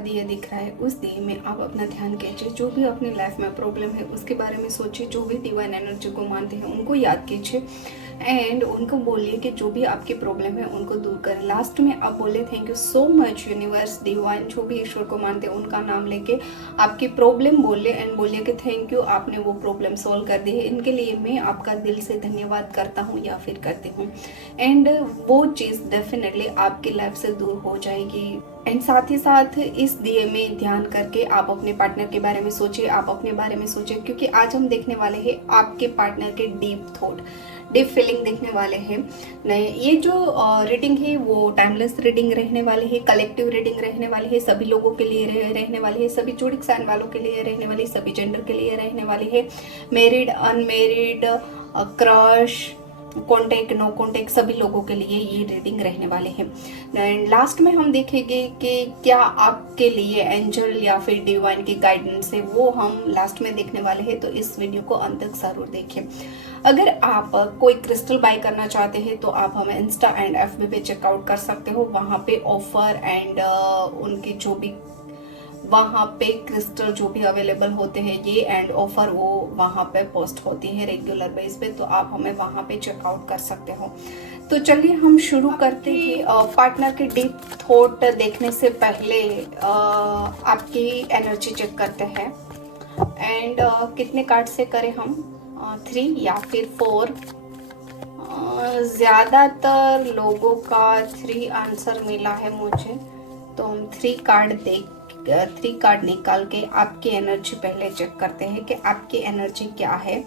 दिया दिख रहा है उस दिए में आप अपना ध्यान कीजिए। जो भी अपनी लाइफ में प्रॉब्लम है उसके बारे में सोचिए। जो भी डिवाइन एनर्जी को मानते हैं उनको याद कीजिए एंड उनको बोलिए कि जो भी आपकी प्रॉब्लम है उनको दूर करें। लास्ट में आप बोले thank you so much universe, divine, जो भी ईश्वर को मानते हैं उनका नाम लेके आपकी प्रॉब्लम बोलिए एंड बोलिए कि थैंक यू, आपने वो प्रॉब्लम सॉल्व कर दी है। इनके लिए मैं आपका दिल से धन्यवाद करता हूँ या फिर करती हूँ एंड वो चीज़ डेफिनेटली आपकी लाइफ से दूर हो जाएगी। एंड साथ ही साथ इस दिए में ध्यान करके आप अपने पार्टनर के बारे में सोचिए, आप अपने बारे में सोचिए, क्योंकि आज हम देखने वाले हैं आपके पार्टनर के डीप थॉट, डीप फीलिंग देखने वाले हैं। नहीं, ये जो रीडिंग है वो टाइमलेस रीडिंग रहने वाली है, कलेक्टिव रीडिंग रहने वाली है, सभी लोगों के लिए रहने वाली है, सभी जोडिक साइन वालों के लिए रहने वाली है, सभी जेंडर के लिए रहने वाली है, married, unmarried, crush, contact, no contact, सभी लोगों के लिए ये रीडिंग रहने वाले हैं। एंड लास्ट में हम देखेंगे कि क्या आपके लिए एंजल या फिर डिवाइन की गाइडेंस है, वो हम लास्ट में देखने वाले हैं। तो इस वीडियो को अंत तक जरूर देखें। अगर आप कोई क्रिस्टल बाय करना चाहते हैं तो आप हमें इंस्टा एंड एफबी पे चेकआउट कर सकते हो। वहाँ पे ऑफर एंड उनकी जो भी वहाँ पे क्रिस्टल जो भी अवेलेबल होते हैं ये एंड ऑफर वो वहाँ पे पोस्ट होती है रेगुलर बेस पे, तो आप हमें वहाँ पे चेकआउट कर सकते हो। तो चलिए हम शुरू करते हैं। पार्टनर के डीप थॉट देखने से पहले आपकी एनर्जी चेक करते हैं एंड कितने कार्ड से करें हम, 3 या फिर 4। ज़्यादातर लोगों का 3 आंसर मिला है मुझे, तो हम 3 कार्ड निकाल के आपकी एनर्जी पहले चेक करते हैं कि आपकी एनर्जी क्या है,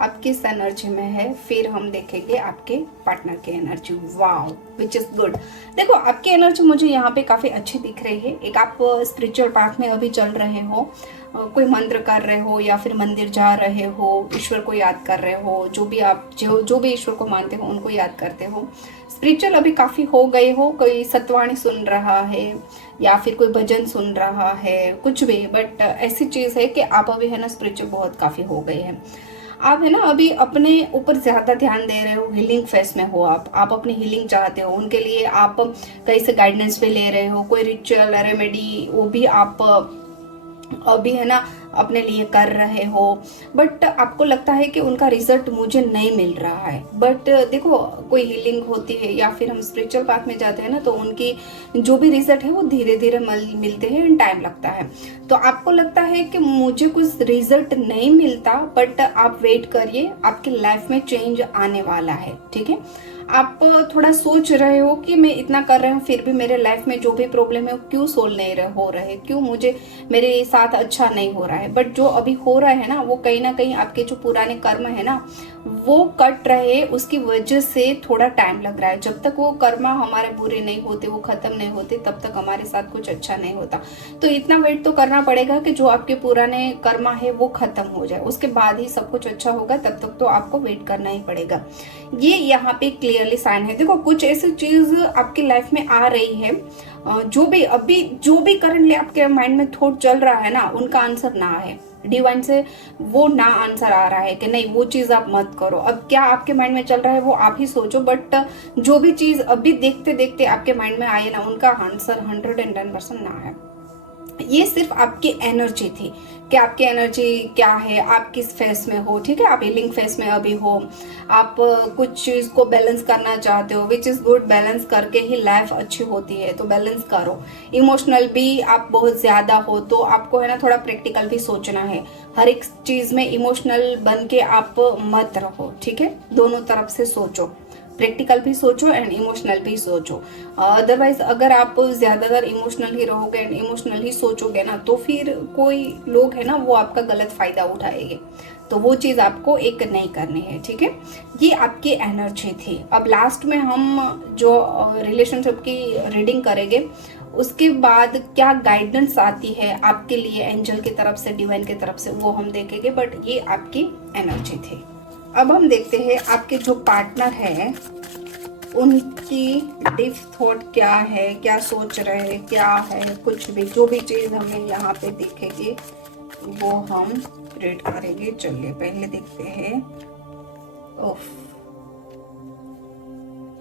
आप किस एनर्जी में है, फिर हम देखेंगे आपके पार्टनर की energy. Wow, which is good. देखो आपकी एनर्जी मुझे यहाँ पे काफ़ी अच्छी दिख रही है। एक आप स्पिरिचुअल पाथ में अभी चल रहे हो, कोई मंत्र कर रहे हो या फिर मंदिर जा रहे हो, ईश्वर को याद कर रहे हो, जो भी आप जो भी ईश्वर को मानते हो उनको याद करते हो। स्पिरिचुअल अभी काफ़ी हो गए हो, कोई सतवाणी सुन रहा है या फिर कोई भजन सुन रहा है, कुछ भी, बट ऐसी चीज़ है कि आप अभी है ना स्पिरिचुअल बहुत काफ़ी हो गए हैं। आप है ना अभी अपने ऊपर ज़्यादा ध्यान दे रहे हो, हीलिंग फेस में हो आप अपनी हीलिंग चाहते हो, उनके लिए आप कहीं से गाइडेंस भी ले रहे हो, कोई रिचुअल रेमेडी वो भी आप अभी है ना अपने लिए कर रहे हो, बट आपको लगता है कि उनका रिजल्ट मुझे नहीं मिल रहा है। बट देखो कोई हीलिंग होती है या फिर हम स्पिरिचुअल पाथ में जाते हैं ना, तो उनकी जो भी रिजल्ट है वो धीरे धीरे मिलते हैं एंड टाइम लगता है। तो आपको लगता है कि मुझे कुछ रिजल्ट नहीं मिलता, बट आप वेट करिए, आपकी लाइफ में चेंज आने वाला है। ठीक है, आप थोड़ा सोच रहे हो कि मैं इतना कर रहा हूँ फिर भी मेरे लाइफ में जो भी प्रॉब्लम है वो क्यों सोल्व नहीं हो रहे, क्यों मुझे मेरे साथ अच्छा नहीं हो रहा है। बट जो अभी हो रहा है ना वो कहीं ना कहीं आपके जो पुराने कर्म है ना वो कट रहे, उसकी वजह से थोड़ा टाइम लग रहा है। जब तक वो कर्म हमारे बुरे नहीं होते, वो खत्म नहीं होते, तब तक हमारे साथ कुछ अच्छा नहीं होता। तो इतना वेट तो करना पड़ेगा कि जो आपके पुराने कर्म है वो खत्म हो जाए, उसके बाद ही सब कुछ अच्छा होगा। तब तक तो आपको वेट करना ही पड़ेगा। ये यहाँ पे क्लियरली साइन है। देखो कुछ ऐसी चीज आपकी लाइफ में आ रही है, जो भी करंटली आपके माइंड में थॉट चल रहा है ना, उनका आंसर ना है डिवाइन से, वो ना आंसर आ रहा है कि नहीं वो चीज आप मत करो। अब क्या आपके माइंड में चल रहा है वो आप ही सोचो, बट जो भी चीज अभी देखते देखते आपके माइंड में आई है ना, उनका आंसर 110% ना है। ये सिर्फ आपकी एनर्जी थी कि आपकी एनर्जी क्या है, आप किस फेस में हो। ठीक है, आप हीलिंग फेस में अभी हो, आप कुछ चीज को बैलेंस करना चाहते हो, विच इज गुड। बैलेंस करके ही लाइफ अच्छी होती है, तो बैलेंस करो। इमोशनल भी आप बहुत ज्यादा हो तो आपको है ना थोड़ा प्रैक्टिकल भी सोचना है। हर एक चीज में इमोशनल बन के आप मत रहो। ठीक है, दोनों तरफ से सोचो, प्रैक्टिकल भी सोचो एंड इमोशनल भी सोचो। अदरवाइज अगर आप ज्यादातर इमोशनल ही रहोगे एंड इमोशनल ही सोचोगे ना, तो फिर कोई लोग है ना वो आपका गलत फायदा उठाएंगे, तो वो चीज आपको एक नहीं करनी है। ठीक है, ये आपकी एनर्जी थी। अब लास्ट में हम जो रिलेशनशिप की रीडिंग करेंगे, उसके बाद क्या गाइडेंस आती है आपके लिए एंजल की तरफ से, डिवाइन की तरफ से, वो हम देखेंगे। बट ये आपकी एनर्जी थी। अब हम देखते हैं आपके जो पार्टनर है उनकी डीप थॉट क्या है, क्या सोच रहे हैं, क्या है, कुछ भी जो भी चीज़ हमें यहाँ पे दिखेगी वो हम रीड करेंगे। चलिए पहले देखते हैं ऑफ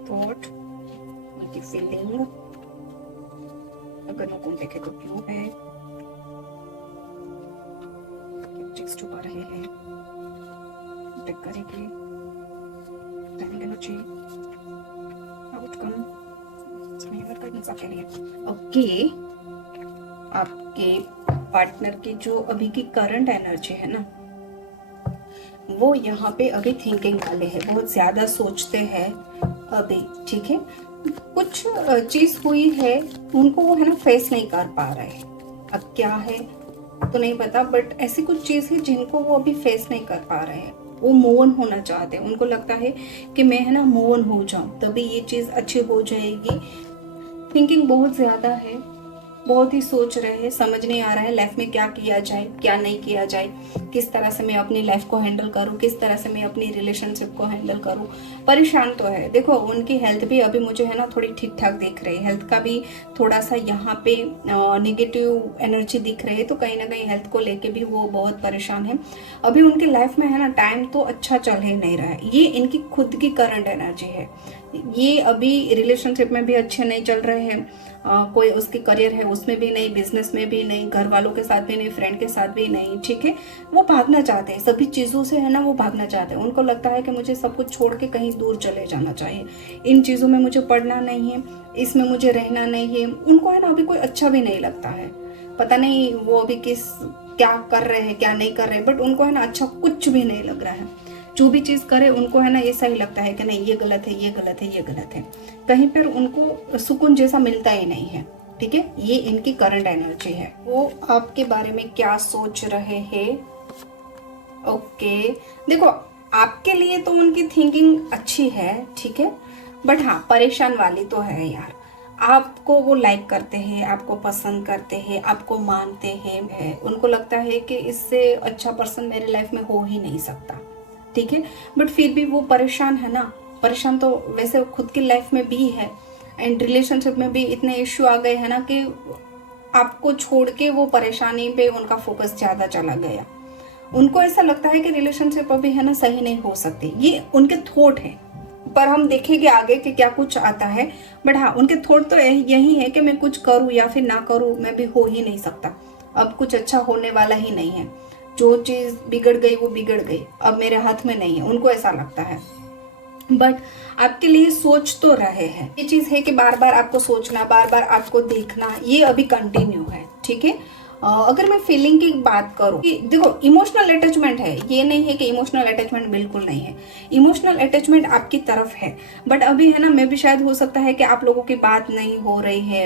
थॉट, उनकी फीलिंग, अगर नो कॉन्टेक्ट है तो क्यों है, चीज छुपा रहे हैं, कॉन्टेक्ट करेंगे, टाइमिंग एनर्जी आउटकम आपके लिए। ओके, आपके पार्टनर की जो अभी की करंट एनर्जी है ना, वो यहाँ पे अभी थिंकिंग वाले हैं, बहुत ज्यादा सोचते हैं अभी, ठीक है। कुछ चीज हुई है, उनको वो है ना फेस नहीं कर पा रहे हैं। अब क्या है तो नहीं पता, बट ऐसी कुछ चीज है जिनको वो अभी फेस नहीं कर पा रहे हैं। वो मूव ऑन होना चाहते हैं, उनको लगता है कि मैं है ना मूव ऑन हो जाऊं तभी ये चीज अच्छी हो जाएगी। थिंकिंग बहुत ज्यादा है, बहुत ही सोच रहे हैं, समझ नहीं आ रहा है लाइफ में क्या किया जाए क्या नहीं किया जाए, किस तरह से मैं अपनी लाइफ को हैंडल करूं, किस तरह से मैं अपनी रिलेशनशिप को हैंडल करूं। परेशान तो है। देखो उनकी हेल्थ भी अभी मुझे है ना थोड़ी ठीक ठाक दिख रही है, हेल्थ का भी थोड़ा सा यहाँ पे नेगेटिव एनर्जी दिख रही है, तो कहीं ना कहीं हेल्थ को लेके भी वो बहुत परेशान है। अभी उनकी लाइफ में है ना टाइम तो अच्छा चल ही नहीं रहा है, ये इनकी खुद की करंट एनर्जी है। ये अभी रिलेशनशिप में भी अच्छे नहीं चल रहे हैं, कोई उसकी करियर है उसमें भी नहीं, बिजनेस में भी नहीं, घर वालों के साथ भी नहीं, फ्रेंड के साथ भी नहीं, ठीक है। वो भागना चाहते हैं सभी चीज़ों से, है ना, वो भागना चाहते हैं। उनको लगता है कि मुझे सब कुछ छोड़ के कहीं दूर चले जाना चाहिए, इन चीज़ों में मुझे पढ़ना नहीं है, इसमें मुझे रहना नहीं है। उनको है ना अभी कोई अच्छा भी नहीं लगता है, पता नहीं वो अभी क्या कर रहे हैं क्या नहीं कर रहे हैं, बट उनको है ना अच्छा कुछ भी नहीं लग रहा है। जो भी चीज करे उनको है ना ऐसा ही लगता है कि नहीं ये गलत है, ये गलत है, ये गलत है। कहीं पर उनको सुकून जैसा मिलता ही नहीं है, ठीक है। ये इनकी करंट एनर्जी है। वो आपके बारे में क्या सोच रहे हैं? ओके, देखो आपके लिए तो उनकी थिंकिंग अच्छी है, ठीक है, बट हाँ परेशान वाली तो है यार। आपको वो लाइक करते हैं, आपको पसंद करते हैं, आपको मानते हैं, उनको लगता है कि इससे अच्छा पर्सन मेरे लाइफ में हो ही नहीं सकता, ठीक है। बट फिर भी वो परेशान है ना, परेशान तो वैसे खुद की लाइफ में भी है, एंड रिलेशनशिप में भी इतने इश्यू आ गए हैं ना कि आपको छोड़ के वो परेशानी पे उनका फोकस ज्यादा चला गया। उनको ऐसा लगता है कि रिलेशनशिप अभी है ना सही नहीं हो सकती, ये उनके थॉट है, पर हम देखेंगे आगे कि क्या कुछ आता है। बट हाँ उनके थॉट तो यही है कि मैं कुछ करूँ या फिर ना करूँ, मैं भी हो ही नहीं सकता, अब कुछ अच्छा होने वाला ही नहीं है, जो चीज बिगड़ गई वो बिगड़ गई, अब मेरे हाथ में नहीं है, उनको ऐसा लगता है। बट आपके लिए सोच तो रहे हैं, ये चीज है कि बार बार आपको सोचना, बार बार आपको देखना, ये अभी कंटिन्यू है, ठीक है। अगर मैं फीलिंग की बात करूं कि देखो इमोशनल अटैचमेंट है, ये नहीं है कि इमोशनल अटैचमेंट बिल्कुल नहीं है, इमोशनल अटैचमेंट आपकी तरफ है। बट अभी है ना मैं भी शायद हो सकता है कि आप लोगों की बात नहीं हो रही है,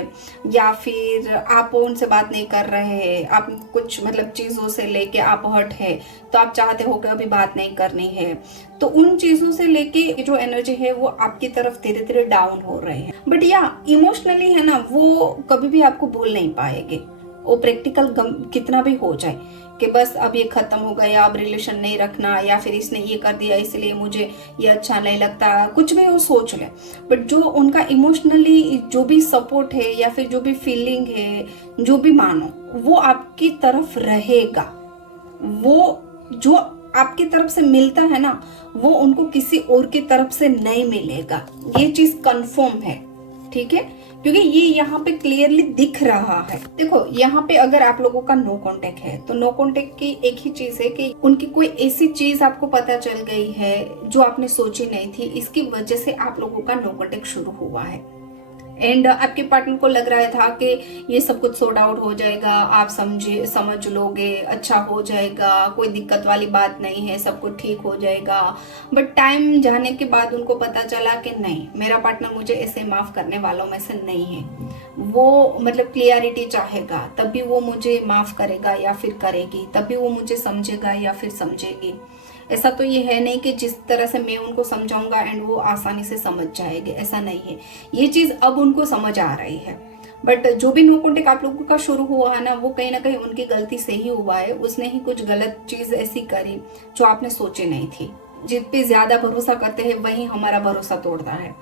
या फिर आप उनसे बात नहीं कर रहे हैं, आप कुछ मतलब चीज़ों से लेके आप हर्ट है, तो आप चाहते हो कि अभी बात नहीं करनी है, तो उन चीज़ों से लेके जो एनर्जी है वो आपकी तरफ धीरे धीरे डाउन हो रहे हैं। बट या इमोशनली है ना वो कभी भी आपको भूल नहीं पाएंगे, वो प्रैक्टिकल कितना भी हो जाए कि बस अब ये खत्म हो गया, अब रिलेशन नहीं रखना, या फिर इसने ये कर दिया इसलिए मुझे ये अच्छा नहीं लगता, कुछ भी वो सोच ले, बट जो उनका इमोशनली जो भी सपोर्ट है या फिर जो भी फीलिंग है, जो भी मानो, वो आपकी तरफ रहेगा। वो जो आपकी तरफ से मिलता है ना वो उनको किसी और की तरफ से नहीं मिलेगा, ये चीज कंफर्म है, ठीक है, क्योंकि ये यहाँ पे क्लियरली दिख रहा है। देखो यहाँ पे अगर आप लोगों का नो कांटेक्ट है तो नो कांटेक्ट की एक ही चीज है कि उनकी कोई ऐसी चीज आपको पता चल गई है जो आपने सोची नहीं थी, इसकी वजह से आप लोगों का नो कांटेक्ट शुरू हुआ है। एंड आपके पार्टनर को लग रहा था कि ये सब कुछ सॉर्ट आउट हो जाएगा, आप समझ लोगे, अच्छा हो जाएगा, कोई दिक्कत वाली बात नहीं है, सब कुछ ठीक हो जाएगा। बट टाइम जाने के बाद उनको पता चला कि नहीं, मेरा पार्टनर मुझे ऐसे माफ करने वालों में से नहीं है, वो मतलब क्लियरिटी चाहेगा तभी वो मुझे माफ करेगा या फिर करेगी, तभी वो मुझे समझेगा या फिर समझेगी। ऐसा तो ये है नहीं कि जिस तरह से मैं उनको समझाऊंगा एंड वो आसानी से समझ जाएंगे, ऐसा नहीं है। ये चीज अब उनको समझ आ रही है। बट जो भी नो कॉन्टेक्ट आप लोगों का शुरू हुआ है ना वो कहीं ना कहीं उनकी गलती से ही हुआ है, उसने ही कुछ गलत चीज ऐसी करी जो आपने सोची नहीं थी। जिस पे ज्यादा भरोसा करते हैं वही हमारा भरोसा तोड़ता है,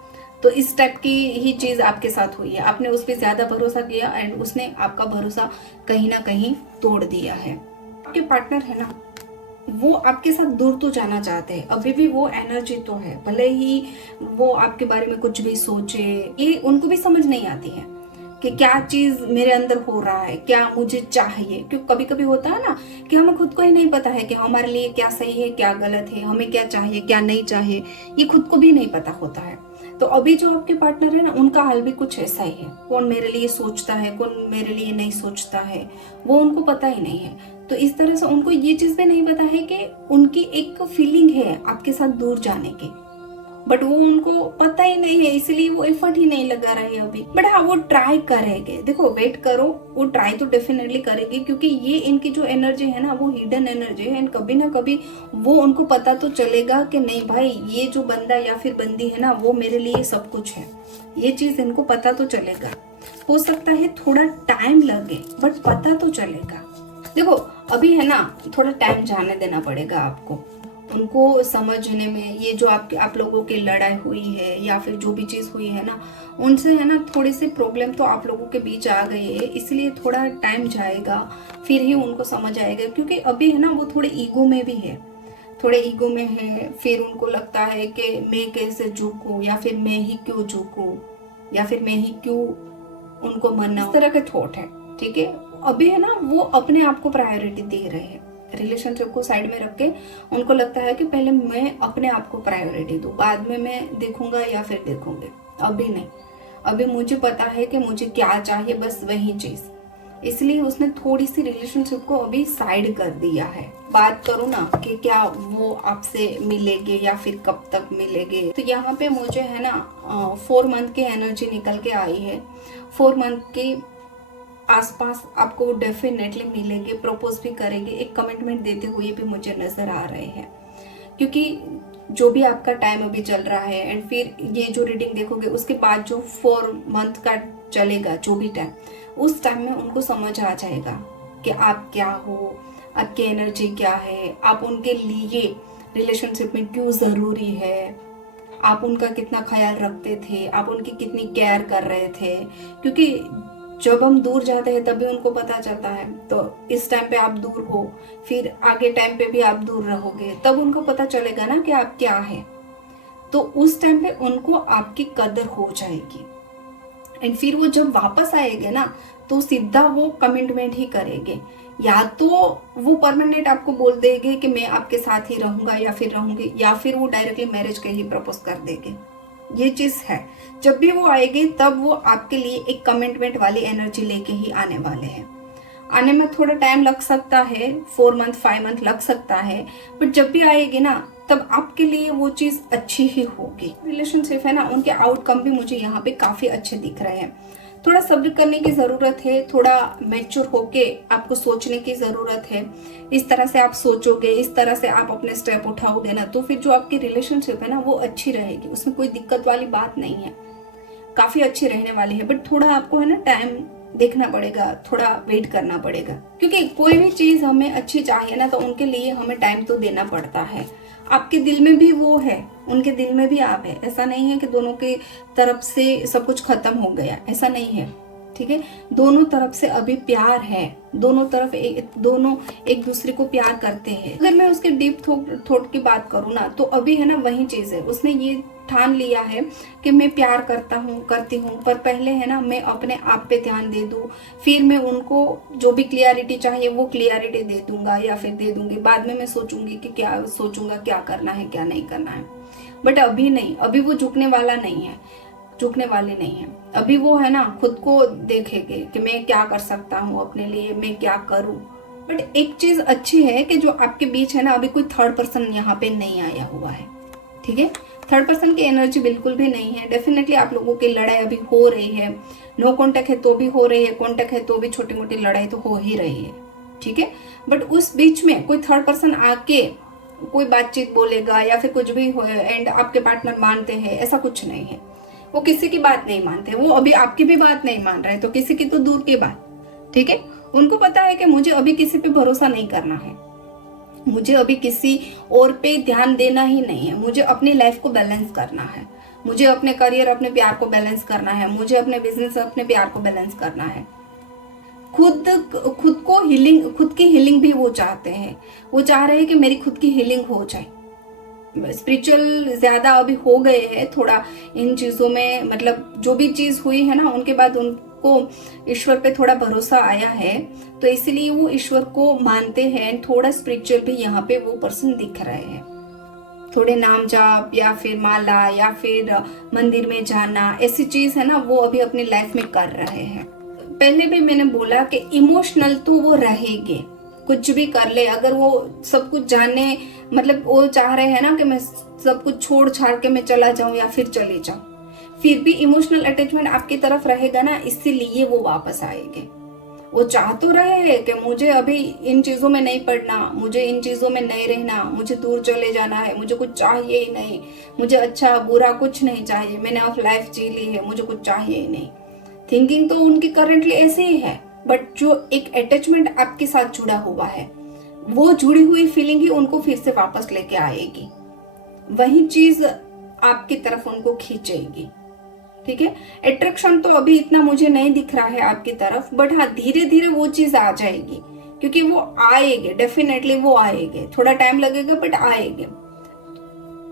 तो इस टाइप की ही चीज आपके साथ हुई है। आपने उस पर ज्यादा भरोसा किया एंड उसने आपका भरोसा कहीं ना कहीं तोड़ दिया है। आपके पार्टनर है ना वो आपके साथ दूर तो जाना चाहते हैं, अभी भी वो एनर्जी तो है, भले ही वो आपके बारे में कुछ भी सोचे, ये उनको भी समझ नहीं आती है कि क्या चीज मेरे अंदर हो रहा है, क्या मुझे चाहिए। क्योंकि कभी कभी होता है ना कि हमें खुद को ही नहीं पता है कि हमारे लिए क्या सही है क्या गलत है, हमें क्या चाहिए क्या नहीं चाहिए, ये खुद को भी नहीं पता होता है। तो अभी जो आपके पार्टनर है ना, उनका हाल भी कुछ ऐसा ही है। कौन मेरे लिए सोचता है, कौन मेरे लिए नहीं सोचता है, वो उनको पता ही नहीं है। तो इस तरह से उनको ये चीज भी नहीं पता है कि उनकी एक फीलिंग है आपके साथ दूर जाने की, बट वो उनको पता ही नहीं है, इसलिए वो एफर्ट ही नहीं लगा रहे अभी। बट हाँ, वो ट्राई करेंगे। देखो, वेट करो, वो ट्राई तो डेफिनेटली करेंगे, क्योंकि ये इनकी जो एनर्जी है ना, वो हिडन एनर्जी है, एंड कभी ना कभी वो उनको पता तो चलेगा कि नहीं भाई, ये जो बंदा या फिर बंदी है ना, वो मेरे लिए सब कुछ है। ये चीज इनको पता तो चलेगा। हो सकता है थोड़ा टाइम लगे, बट पता तो चलेगा। देखो, अभी है ना, थोड़ा टाइम जाने देना पड़ेगा आपको, उनको समझने में। ये जो आप लोगों की लड़ाई हुई है या फिर जो भी चीज हुई है ना, उनसे है ना थोड़ी सी प्रॉब्लम तो आप लोगों के बीच आ गई है, इसलिए थोड़ा टाइम जाएगा, फिर ही उनको समझ आएगा। क्योंकि अभी है ना, वो थोड़े ईगो में भी है, थोड़े ईगो में है। फिर उनको लगता है कि मैं कैसे झुकूं, या फिर मैं ही क्यों झुकूं, या फिर मैं ही क्यों उनको मनाऊं, इस तरह के थॉट है। ठीक है, अभी है ना, वो अपने आप को प्रायोरिटी दे रहे हैं। रिलेशनशिप को साइड में रख के उनको लगता है कि पहले मैं अपने आप को प्रायोरिटी दूं, बाद में मैं देखूंगा या फिर देखूंगे, अभी नहीं। अभी मुझे पता है कि मुझे क्या चाहिए, बस वही चीज। इसलिए उसने थोड़ी सी रिलेशनशिप को अभी साइड कर दिया है। बात करूँ ना कि क्या वो आपसे मिलेंगे या फिर कब तक मिलेंगे, तो यहाँ पे मुझे है ना 4 मंथ की एनर्जी निकल के आई है। 4 मंथ की आसपास आपको डेफिनेटली मिलेंगे, प्रपोज भी करेंगे, एक कमिटमेंट देते हुए भी मुझे नजर आ रहे हैं। क्योंकि जो भी आपका टाइम अभी चल रहा है, एंड फिर ये जो रीडिंग देखोगे उसके बाद जो 4 मंथ का चलेगा, जो भी टाइम, उस टाइम में उनको समझ आ जाएगा कि आप क्या हो, आपकी एनर्जी क्या है, आप उनके लिए रिलेशनशिप में क्यों जरूरी है, आप उनका कितना ख्याल रखते थे, आप उनकी कितनी केयर कर रहे थे। क्योंकि जब हम दूर जाते हैं तभी उनको पता चलता है। तो इस टाइम पे आप दूर हो, फिर आगे टाइम पे भी आप दूर रहोगे, तब उनको पता चलेगा ना कि आप क्या है। तो उस टाइम पे उनको आपकी कदर हो जाएगी, एंड फिर वो जब वापस आएंगे ना, तो सीधा वो कमिटमेंट ही करेंगे। या तो वो परमानेंट आपको बोल देंगे कि मैं आपके साथ ही रहूंगा या फिर रहूंगी, या फिर वो डायरेक्टली मैरिज के ही प्रपोज कर देंगे। ये चीज है, जब भी वो आएंगे तब वो आपके लिए एक कमिटमेंट वाली एनर्जी लेके ही आने वाले हैं। आने में थोड़ा टाइम लग सकता है, 4 मंथ 5 मंथ लग सकता है, बट जब भी आएगी ना, तब आपके लिए वो चीज अच्छी ही होगी। रिलेशनशिप है ना, उनके आउटकम भी मुझे यहाँ पे काफी अच्छे दिख रहे हैं। थोड़ा सब्र करने की जरूरत है, थोड़ा मैच्योर होके आपको सोचने की जरूरत है। इस तरह से आप सोचोगे, इस तरह से आप अपने स्टेप उठाओगे ना, तो फिर जो आपकी रिलेशनशिप है ना, वो अच्छी रहेगी, उसमें कोई दिक्कत वाली बात नहीं है, काफी अच्छी रहने वाली है। बट थोड़ा आपको है ना टाइम देखना पड़ेगा, थोड़ा वेट करना पड़ेगा। क्योंकि कोई भी चीज हमें अच्छी चाहिए ना, तो उनके लिए हमें टाइम तो देना पड़ता है। आपके दिल में भी वो है, उनके दिल में भी आप है। ऐसा नहीं है कि दोनों के तरफ से सब कुछ खत्म हो गया, ऐसा नहीं है। ठीक है, दोनों तरफ से अभी प्यार है, दोनों तरफ दोनों एक दूसरे को प्यार करते हैं। अगर मैं उसके डीप थॉट की बात करूँ ना, तो अभी है ना वही चीज है, उसने ये ठान लिया है कि मैं प्यार करती हूँ, पर पहले है ना मैं अपने आप पे ध्यान दे दूँ, फिर मैं उनको जो भी क्लियरिटी चाहिए वो क्लियरिटी दे दूंगा या फिर दे दूंगी। बाद में मैं सोचूंगी कि क्या सोचूंगा, क्या करना है क्या नहीं करना है। बट अभी नहीं, अभी वो झुकने वाला नहीं है, झुकने वाली नहीं है। अभी वो है ना खुद को देखेंगे कि मैं क्या कर सकता हूँ अपने लिए, मैं क्या करूँ। बट एक चीज अच्छी है कि जो आपके बीच है ना, अभी कोई थर्ड पर्सन यहाँ पे नहीं आया हुआ है। ठीक है, थर्ड पर्सन की एनर्जी बिल्कुल भी नहीं है। डेफिनेटली आप लोगों की लड़ाई अभी हो रही है, नो कॉन्टेक्ट है तो भी हो रही है, कॉन्टेक्ट है तो भी छोटी मोटी लड़ाई तो हो ही रही है। ठीक है, बट उस बीच में कोई थर्ड पर्सन आके कोई बातचीत बोलेगा या फिर कुछ भी हो, एंड आपके पार्टनर मानते हैं, ऐसा कुछ नहीं है। वो किसी की बात नहीं मानते, वो अभी आपकी भी बात नहीं मान रहे, तो किसी की तो दूर की बात। ठीक है, उनको पता है कि मुझे अभी किसी पे भरोसा नहीं करना है, मुझे अभी किसी और पे ध्यान देना ही नहीं है, मुझे अपनी लाइफ को बैलेंस करना है, मुझे अपने करियर अपने प्यार को बैलेंस करना है, मुझे अपने बिजनेस अपने प्यार को बैलेंस करना है। खुद को हीलिंग, खुद की हीलिंग भी वो चाहते हैं। वो चाह रहे हैं कि मेरी खुद की हीलिंग हो जाए। स्पिरिचुअल ज्यादा अभी हो गए हैं थोड़ा इन चीजों में, मतलब जो भी चीज हुई है ना, उनके बाद को ईश्वर पे थोड़ा भरोसा आया है, तो इसलिए वो ईश्वर को मानते हैं। थोड़ा स्पिरिचुअल भी यहाँ पे वो पर्सन दिख रहे हैं। थोड़े नाम जाप या फिर माला या फिर मंदिर में जाना, ऐसी चीज है ना, वो अभी अपनी लाइफ में कर रहे हैं। पहले भी मैंने बोला कि इमोशनल तो वो रहेंगे, कुछ भी कर ले। अगर वो सब कुछ जानने, मतलब वो चाह रहे हैं ना कि मैं सब कुछ छोड़ छाड़ के मैं चला जाऊं या फिर चले जाऊं, फिर भी इमोशनल अटैचमेंट आपकी तरफ रहेगा ना, इसीलिए वो वापस आएंगे। वो चाह तो रहे हैं कि मुझे अभी इन चीजों में नहीं पड़ना, मुझे इन चीजों में नहीं रहना, मुझे दूर चले जाना है, मुझे कुछ चाहिए ही नहीं, मुझे अच्छा बुरा कुछ नहीं चाहिए, मैंने अब लाइफ जी ली है, मुझे कुछ चाहिए ही नहीं। थिंकिंग तो उनकी करंटली ऐसे ही है, बट जो एक अटैचमेंट आपके साथ जुड़ा हुआ है, वो जुड़ी हुई फीलिंग ही उनको फिर से वापस लेके आएगी, वही चीज आपकी तरफ उनको खींचेगी। ठीक है, अट्रैक्शन तो अभी इतना मुझे नहीं दिख रहा है आपकी तरफ, बट हाँ धीरे धीरे वो चीज आ जाएगी, क्योंकि वो आएंगे, डेफिनेटली वो आएंगे, थोड़ा टाइम लगेगा बट आएंगे।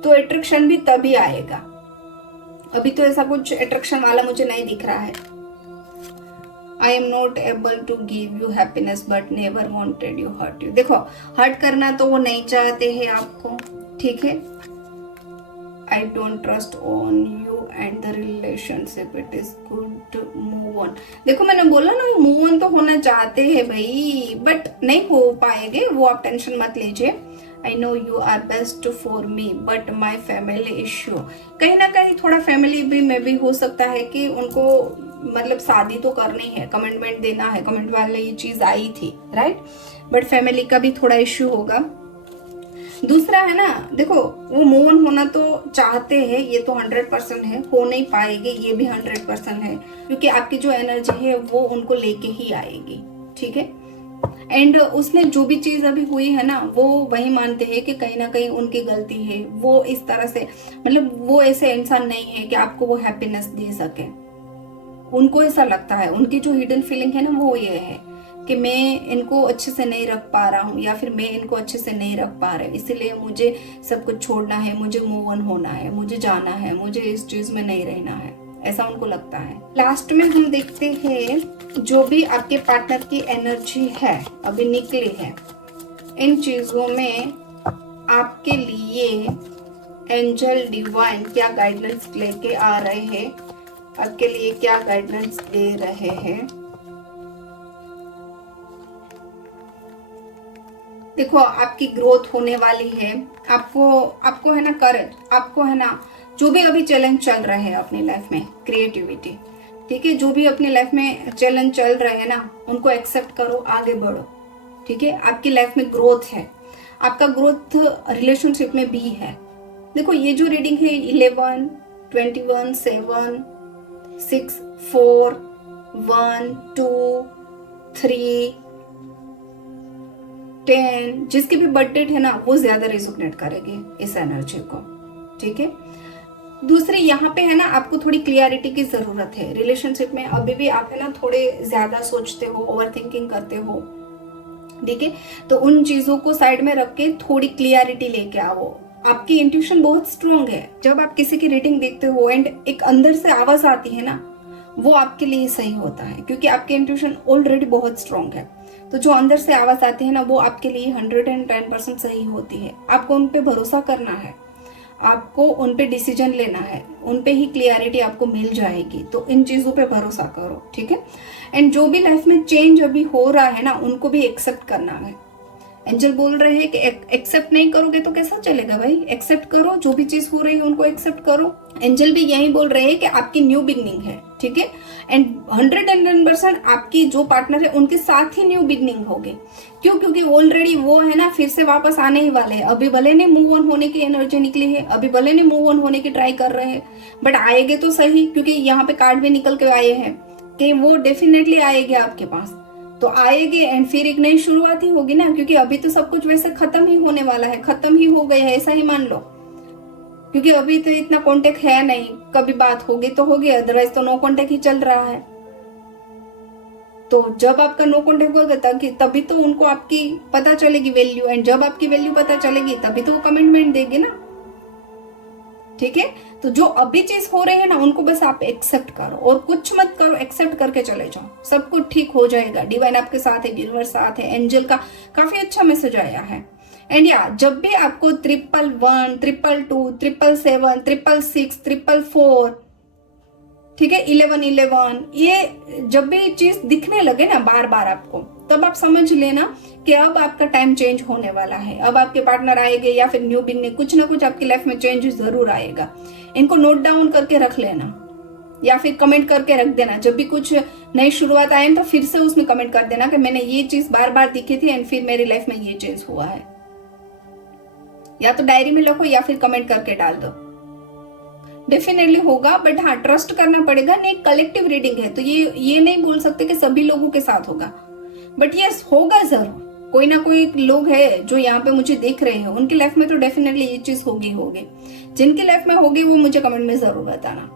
तो अट्रैक्शन भी तभी आएगा, अभी तो ऐसा कुछ अट्रैक्शन वाला मुझे नहीं दिख रहा है। I am not able to give you happiness but never wanted you hurt you. देखो, हर्ट करना तो वो नहीं चाहते हैं आपको, ठीक है। I don't trust on you and the relationship, it is good to move on। देखो मैंने बोला ना, मूव ऑन तो होना चाहते हैं भाई, बट नहीं हो पाएंगे, वो आप टेंशन मत लीजिए। I know you are best for me but my family issue। कहीं ना कहीं थोड़ा फैमिली भी में भी हो सकता है कि उनको मतलब शादी तो करनी है, कमिटमेंट देना है, कमिटमेंट वाली ये चीज आई थी, राइट, बट फैमिली का भी थोड़ा इश्यू होगा। दूसरा है ना, देखो वो मूव ऑन होना तो चाहते हैं, ये तो 100% है, हो नहीं पाएंगे ये भी 100% है, क्योंकि आपकी जो एनर्जी है वो उनको लेके ही आएगी, ठीक है। एंड उसने जो भी चीज अभी हुई है ना, वो वही मानते हैं कि कहीं ना कहीं उनकी गलती है। वो इस तरह से, मतलब वो ऐसे इंसान नहीं है कि आपको वो हैप्पीनेस दे सके। उनको ऐसा लगता है, उनकी जो हिडन फीलिंग है ना वो ये है कि मैं इनको अच्छे से नहीं रख पा रहा हूँ, या फिर मैं इनको अच्छे से नहीं रख पा रहे, इसलिए मुझे सब कुछ छोड़ना है, मुझे मूव ऑन होना है, मुझे जाना है, मुझे इस चीज में नहीं रहना है, ऐसा उनको लगता है। लास्ट में हम देखते हैं जो भी आपके पार्टनर की एनर्जी है अभी निकली है, इन चीजों में आपके लिए एंजल डिवाइन क्या गाइडेंस लेके आ रहे हैं, आपके लिए क्या गाइडेंस दे रहे हैं। देखो आपकी ग्रोथ होने वाली है, आपको है ना करेज, आपको है ना जो भी अभी चैलेंज चल रहे हैं अपनी लाइफ में, क्रिएटिविटी, ठीक है, जो भी अपनी लाइफ में चैलेंज चल रहे हैं ना, उनको एक्सेप्ट करो, आगे बढ़ो, ठीक है। आपकी लाइफ में ग्रोथ है, आपका ग्रोथ रिलेशनशिप में भी है। देखो ये जो रीडिंग है 11, 21, 7, 6, 4, 1, 2, 3, 10, जिसकी भी बर्थ डेट है ना वो ज्यादा रेजोनेट करेगी इस एनर्जी को, ठीक है। दूसरी यहाँ पे है ना, आपको थोड़ी क्लियरिटी की जरूरत है रिलेशनशिप में। अभी भी आप है ना थोड़े ज्यादा सोचते हो, ओवर थिंकिंग करते हो, ठीक है। तो उन चीजों को साइड में रख के थोड़ी क्लियरिटी लेके आओ। आपकी इंट्यूशन बहुत स्ट्रांग है। जब आप किसी की रीडिंग देखते हो एंड एक अंदर से आवाज आती है ना, वो आपके लिए सही होता है, क्योंकि आपकी इंट्यूशन ऑलरेडी बहुत स्ट्रांग है। तो जो अंदर से आवाज आती है ना, वो आपके लिए 110% सही होती है। आपको उन पे भरोसा करना है, आपको उन पे डिसीजन लेना है, उन पे ही क्लियरिटी आपको मिल जाएगी। तो इन चीजों पे भरोसा करो, ठीक है। एंड जो भी लाइफ में चेंज अभी हो रहा है ना, उनको भी एक्सेप्ट करना है। एंजल बोल रहे हैं कि एक्सेप्ट नहीं करोगे तो कैसा चलेगा भाई, एक्सेप्ट करो, जो भी चीज हो रही है उनको एक्सेप्ट करो। एंजल भी यही बोल रहे हैं कि आपकी न्यू बिगनिंग है, ठीक है। एंड 110% आपकी जो पार्टनर है उनके साथ ही न्यू बिगनिंग होगी। क्यों? क्योंकि ऑलरेडी वो है ना फिर से वापस आने ही वाले हैं। अभी भले ने मूव ऑन होने की एनर्जी निकली है, अभी भले ने मूव ऑन होने की ट्राई कर रहे हैं, बट आएंगे तो सही, क्योंकि यहाँ पे कार्ड भी निकल के आए हैं कि वो डेफिनेटली आएंगे आपके पास। तो आएंगे एंड फिर एक नई शुरुआत ही होगी ना, क्योंकि अभी तो सब कुछ वैसे खत्म ही होने वाला है, खत्म ही हो गया है, ऐसा ही मान लो। क्योंकि अभी तो इतना कांटेक्ट है नहीं, कभी बात होगी तो होगी, अदरवाइज तो नो कांटेक्ट ही चल रहा है। तो जब आपका नो कांटेक्ट होगा तभी तो उनको आपकी पता चलेगी वैल्यू, एंड जब आपकी वैल्यू पता चलेगी तभी तो वो कमिटमेंट देगी ना, ठीक है। तो जो अभी चीज हो रही है ना उनको बस आप एक्सेप्ट करो और कुछ मत करो, एक्सेप्ट करके चले जाओ, सब कुछ ठीक हो जाएगा। डिवाइन आपके साथ है, यूनिवर्स साथ है, एंजल का काफी अच्छा मैसेज आया है। एंड या जब भी आपको 111, 222, 777, 666, 444, ठीक है, 1111, ये जब भी चीज दिखने लगे ना बार बार आपको, तब आप समझ लेना कि अब आपका टाइम चेंज होने वाला है। अब आपके पार्टनर आएंगे या फिर न्यू बिगनिंग, कुछ ना कुछ आपकी लाइफ में चेंज जरूर आएगा। इनको नोट डाउन करके रख लेना या फिर कमेंट करके रख देना। जब भी कुछ नई शुरुआत आए तो फिर से उसमें कमेंट कर देना कि मैंने ये चीज बार बार दिखी थी एंड फिर मेरी लाइफ में ये चेंज हुआ है। या तो डायरी में लिखो या फिर कमेंट करके डाल दो, डेफिनेटली होगा। बट हाँ, ट्रस्ट करना पड़ेगा। नहीं, कलेक्टिव रीडिंग है तो ये नहीं बोल सकते कि सभी लोगों के साथ होगा, बट यस होगा जरूर। कोई ना कोई लोग है जो यहाँ पे मुझे देख रहे हैं, उनकी लाइफ में तो डेफिनेटली ये चीज होगी। जिनकी लाइफ में होगी वो मुझे कमेंट में जरूर बताना।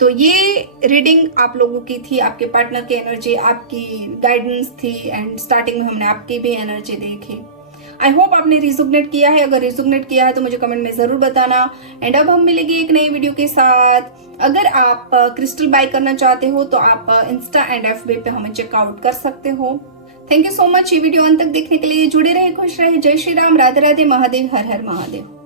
तो ये रीडिंग आप लोगों की थी, आपके पार्टनर की एनर्जी, आपकी गाइडेंस थी एंड स्टार्टिंग में हमने आपकी भी एनर्जी देखी। आई होप आपने रिजोनेट किया है। अगर रिजोनेट किया है तो मुझे कमेंट में जरूर बताना। एंड अब हम मिलेंगे एक नई वीडियो के साथ। अगर आप क्रिस्टल बाय करना चाहते हो तो आप इंस्टा एंड FB पे हमें चेकआउट कर सकते हो। थैंक यू सो मच ये वीडियो अंत तक देखने के लिए। जुड़े रहे, खुश रहे। जय श्री राम, राधे राधे, महादेव, हर हर महादेव।